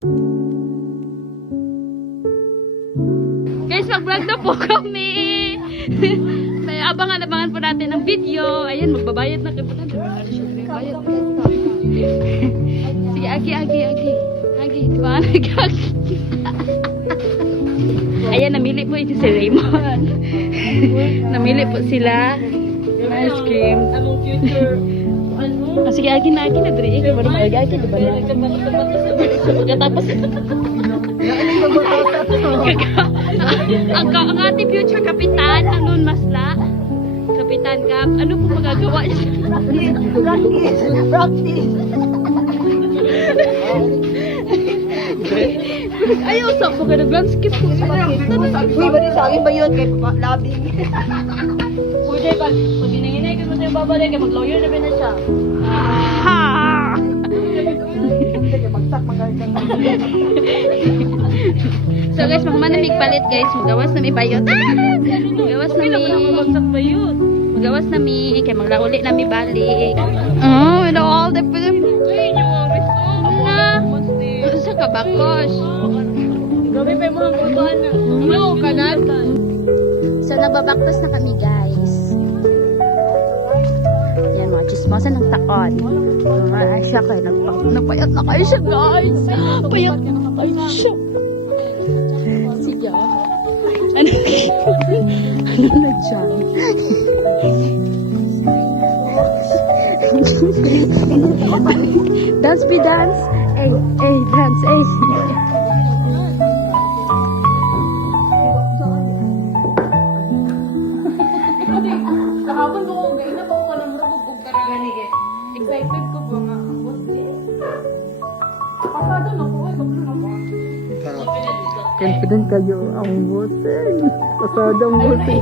Guys, mag-vlog na po kami. Abangan po natin ang video. Ayan, magbabayad na kayo. Sige, Agi. Agi, di ba? Ayan, namili po ito si Raymond. Namili po sila. Ice cream. Among future. Sige, Agi na. Dali, ikaw ba naman? Agi, di ba na? Pagkatapos. Ang ating future kapitan, Nun Masla. Kapitan Gab, ano po magagawa niya? Practice. Ayaw, sa ako ka nag-landscape ko sa kapitan. Uy, ba rin sa akin ba yun? Kay labing. Pwede pa, pag hinahinay ka mo tayo babalik, mag-lawyer na ba na siya? Ha! Magsak, magaling. So guys, magmanamig palit guys, magawas na may bayot. Magawas na may magawas na may, kaya maglauli na may balik. Oh, and all the film. Sa kabakos. Gabi pa yung mga kulbahan na. No, kanan. So nababaktos na kami guys. Yan mga chismosa ng takon. Ay siya kayo, napayat na kayo siya guys. Payat na kayo siya. Sige. Ano na dyan? Dance be dance. Dance, Kahapon ko gaya na pa ko ng rubog karangan ni excited ko ba nga. Pasado na ko, kablo na ko. Confident kayo ang bote. Pasado ang bote.